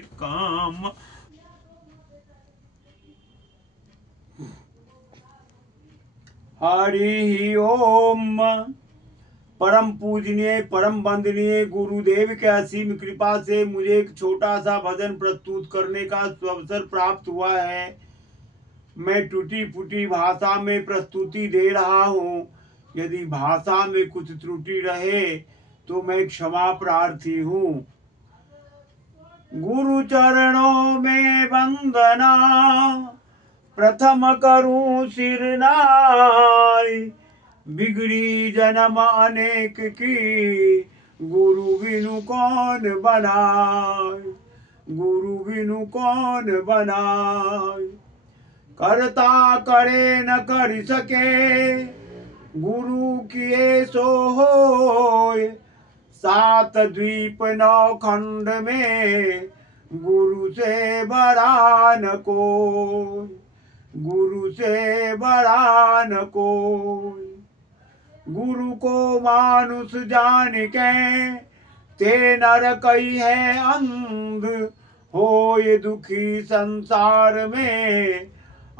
काम। हरि ओम। परम पूजनीय परम वंदनीय गुरुदेव के असीम कृपा से मुझे एक छोटा सा भजन प्रस्तुत करने का अवसर प्राप्त हुआ है। मैं टूटी फूटी भाषा में प्रस्तुति दे रहा हूँ। यदि भाषा में कुछ त्रुटि रहे तो मैं क्षमा प्रार्थी हूँ। गुरु चरणों में वंदना, प्रथम करूं सिर नाय। बिगड़ी जन्म अनेक की, गुरु बिनु कौन बनाए। गुरु बिनु कौन बनाए। करता करे न कर सके, गुरु किए सो होय। 7 द्वीप 9 खंड में, गुरु से बड़ा न कोई। गुरु से बड़ा न कोई। गुरु को मानुष जान के, ते नर कई है अंध। होए दुखी संसार में,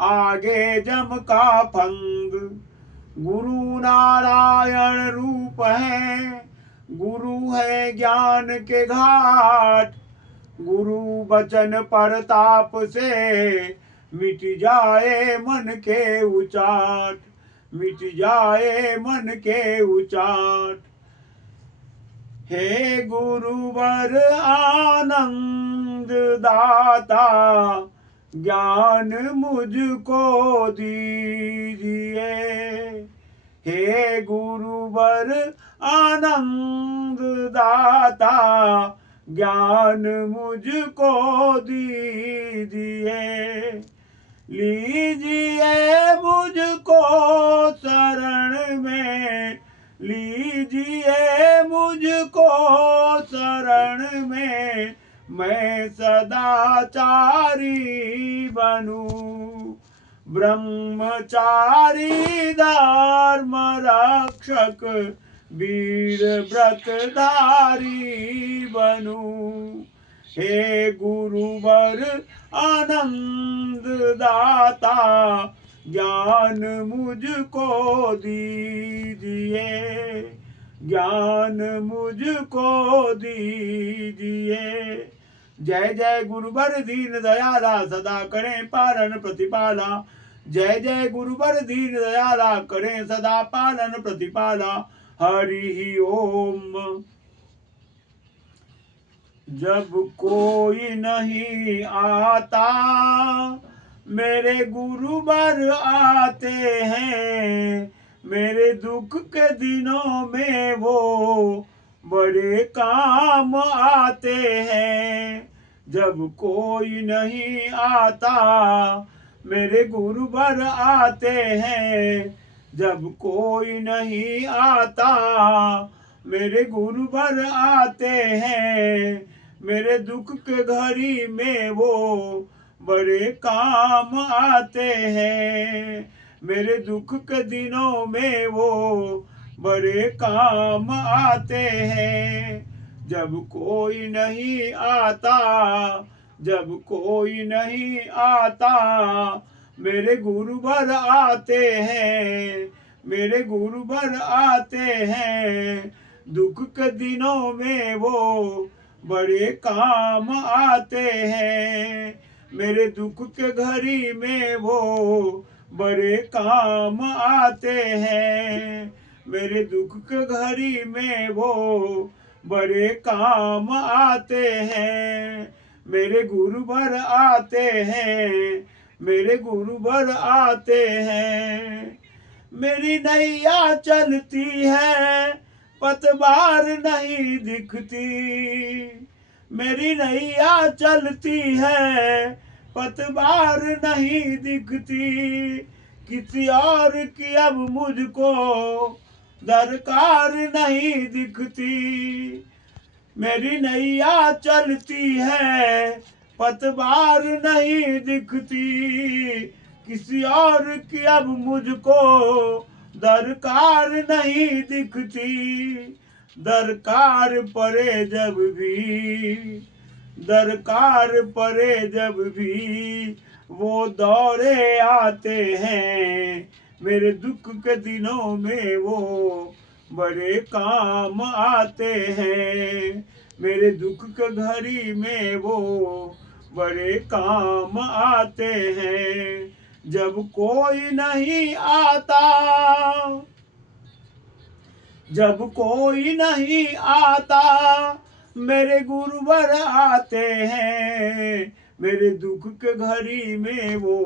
आगे जम का फंद। गुरु नारायण रूप है, गुरु है ज्ञान के घाट। गुरु वचन परताप से, मिट जाए मन के उचाट। मिट जाए मन के उचाट। हे गुरुवर आनंद दाता, ज्ञान मुझको दीजिए। हे गुरुवर आनंद दाता, ज्ञान मुझको दीजिए। लीजिए मुझको शरण में, लीजिए मुझको शरण में। मैं सदाचारी बनूं, ब्रह्मचारी धर्म रक्षक, वीर व्रतधारी बनूं। हे गुरुवर आनंद दाता, ज्ञान मुझको दीजिए। ज्ञान मुझको दीजिए। जय जय गुरुवर दीन दयाला, सदा करें पालन प्रतिपाला। जय जय गुरुवर दीन दयाला, करें सदा पालन प्रतिपाला। हरि ओम। जब कोई नहीं आता, मेरे गुरुवर आते हैं। मेरे दुख के दिनों में वो बड़े काम आते हैं। जब कोई नहीं आता, मेरे गुरुवर आते हैं। जब कोई नहीं आता, मेरे गुरुवर आते हैं। मेरे दुख के घड़ी में वो बड़े काम आते हैं। मेरे दुख के दिनों में वो बड़े काम आते हैं। जब कोई नहीं आता, जब कोई नहीं आता, मेरे गुरुवर आते हैं। मेरे गुरुवर आते हैं। दुख के दिनों में वो बड़े काम आते हैं। मेरे दुख के घड़ी में वो बड़े काम आते हैं। मेरे दुख के घड़ी में वो बड़े काम आते हैं। मेरे गुरुवर आते हैं। मेरे गुरुवर आते हैं। मेरी नैया चलती है, पतवार नहीं दिखती। मेरी नैया चलती है, पतवार नहीं दिखती। किसी और की अब मुझको दरकार नहीं दिखती। मेरी नैया चलती है, पतवार नहीं दिखती। किसी और की अब मुझको दरकार नहीं दिखती। दरकार पड़े जब भी, दरकार पड़े जब भी वो दौड़े आते हैं। मेरे दुख के दिनों में वो बड़े काम आते हैं। मेरे दुख के घड़ी में वो बड़े काम आते हैं। जब कोई नहीं आता, जब कोई नहीं आता, मेरे गुरुवर आते हैं। मेरे दुख के घड़ी में वो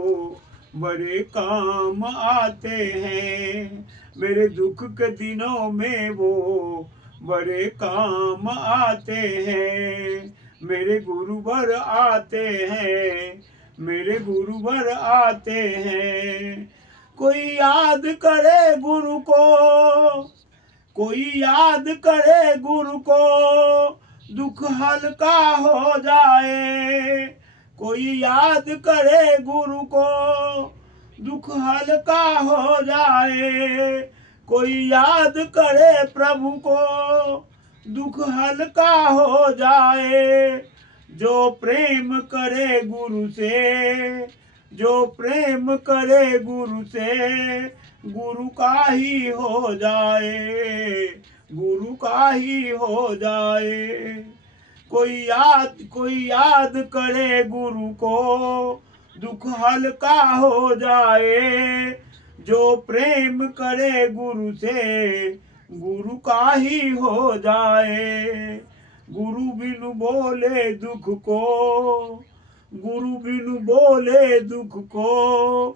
बड़े काम आते हैं। मेरे दुख के दिनों में वो बड़े काम आते हैं। मेरे गुरुवर आते हैं, मेरे गुरुवर आते हैं। कोई याद करे गुरु को, कोई याद करे गुरु को, दुख हल्का हो जाए। कोई याद करे गुरु को, दुख हल्का हो जाए। कोई याद करे प्रभु को, दुख हल्का हो जाए। जो प्रेम करे गुरु से, जो प्रेम करे गुरु से, गुरु का ही हो जाए, गुरु का ही हो जाए। कोई याद करे गुरु को, दुख हल्का हो जाए। जो प्रेम करे गुरु से, गुरु का ही हो जाए। गुरु बिनु बोले दुख को, गुरु बिनु बोले दुख को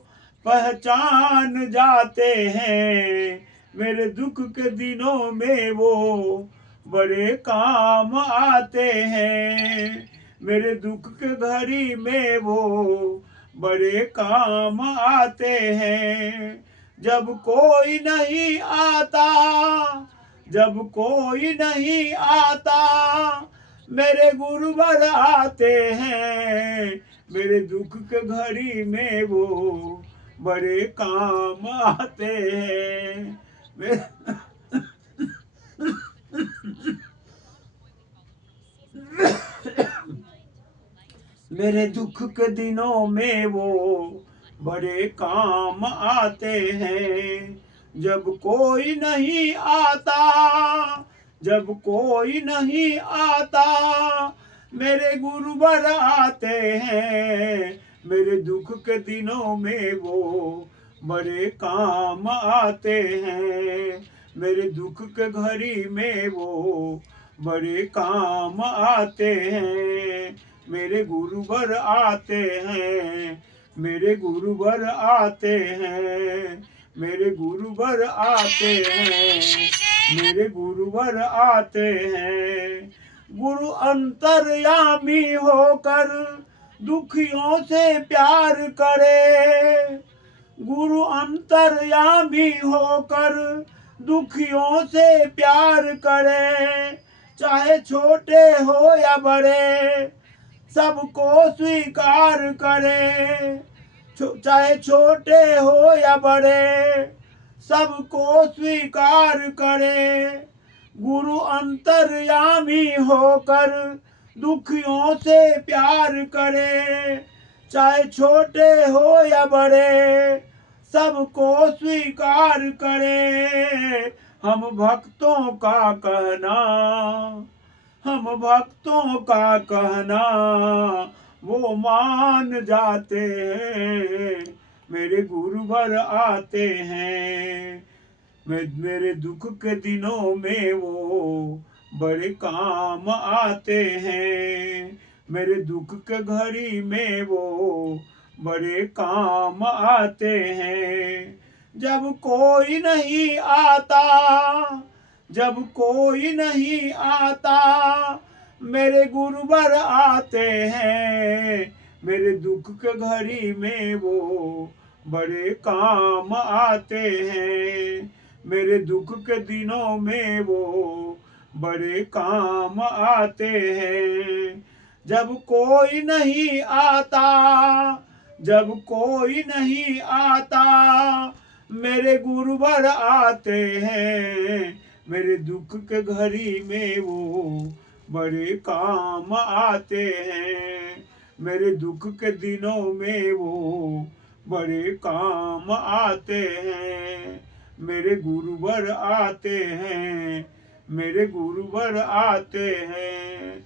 पहचान जाते हैं। मेरे दुख के दिनों में वो बड़े काम आते हैं। मेरे दुख के घड़ी में वो बड़े काम आते हैं। जब कोई नहीं आता, जब कोई नहीं आता, मेरे गुरुवर आते हैं। मेरे दुख के घड़ी में वो बड़े काम आते हैं। मेरे दुख के दिनों में वो बड़े काम आते हैं। जब कोई नहीं आता, जब कोई नहीं आता, मेरे गुरुवर आते हैं। मेरे दुख के दिनों में वो बड़े काम आते हैं। मेरे दुख के घड़ी में वो बड़े काम आते हैं। मेरे गुरुवर आते हैं, मेरे गुरुवर आते हैं, मेरे गुरुवर आते हैं, मेरे गुरुवर आते हैं। गुरु अंतर्यामी होकर दुखियों से प्यार करे। गुरु अंतर्यामी होकर दुखियों से प्यार करे। चाहे छोटे हो या बड़े, सबको स्वीकार करे। चाहे छोटे हो या बड़े, सबको स्वीकार करे। गुरु अंतर्यामी होकर दुखियों से प्यार करे। चाहे छोटे हो या बड़े, सबको स्वीकार करे। हम भक्तों का कहना, हम भक्तों का कहना वो मान जाते हैं। मेरे गुरुवर आते हैं। मेरे दुख के दिनों में वो बड़े काम आते हैं। मेरे दुख के घड़ी में वो बड़े काम आते हैं। जब कोई नहीं आता, जब कोई नहीं आता, मेरे गुरुवर आते हैं। मेरे दुख के घड़ी में वो बड़े काम आते हैं। मेरे दुख के दिनों में वो बड़े काम आते हैं। जब कोई नहीं आता, जब कोई नहीं आता, मेरे गुरुवर आते हैं। मेरे दुख के घड़ी में वो बड़े काम आते हैं। मेरे दुख के दिनों में वो बड़े काम आते हैं। मेरे गुरुवर आते हैं, मेरे गुरुवर आते हैं।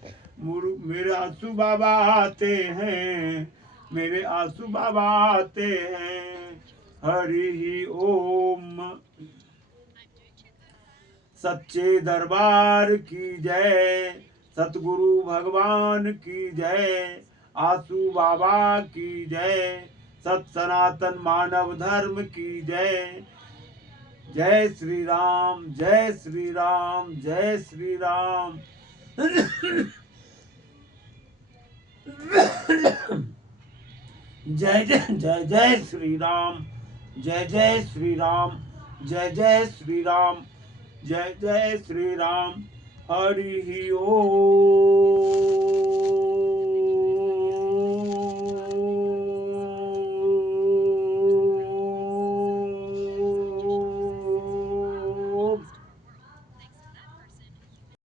मेरे आंसू बाबा आते हैं, मेरे आंसू बाबा आते हैं। हरि ओम। सच्चे दरबार की जय, सतगुरु भगवान की जय, आसू बाबा की जय, सत सनातन मानव धर्म की जय। जय श्री राम, जय श्री राम, जय श्री राम। जय जय जय जय श्री राम, जय जय श्री राम, जय जय श्री राम, जय जय श्री राम। हरि ओम। सच्चे दरबार की जय, सतगुरु भगवान की जय, आसू बाबा की जय, सत सनातन मानव धर्म की जय। जय श्री राम, जय श्री राम, जय जय श्री राम, जय जय श्री राम, जय जय श्री राम। हरि ओम। सच्चे दरबार की जय, सतगुरु भगवान की जय, आसू बाबा की जय, सत सनातन मानव धर्म की जय। जय श्री राम, जय श्री राम, जय जय श्री राम, जय जय श्री राम। हरि ओम। सच्चे दरबार की जय, सतगुरु भगवान की जय, आसू बाबा की जय, सत सनातन मानव धर्म की जय।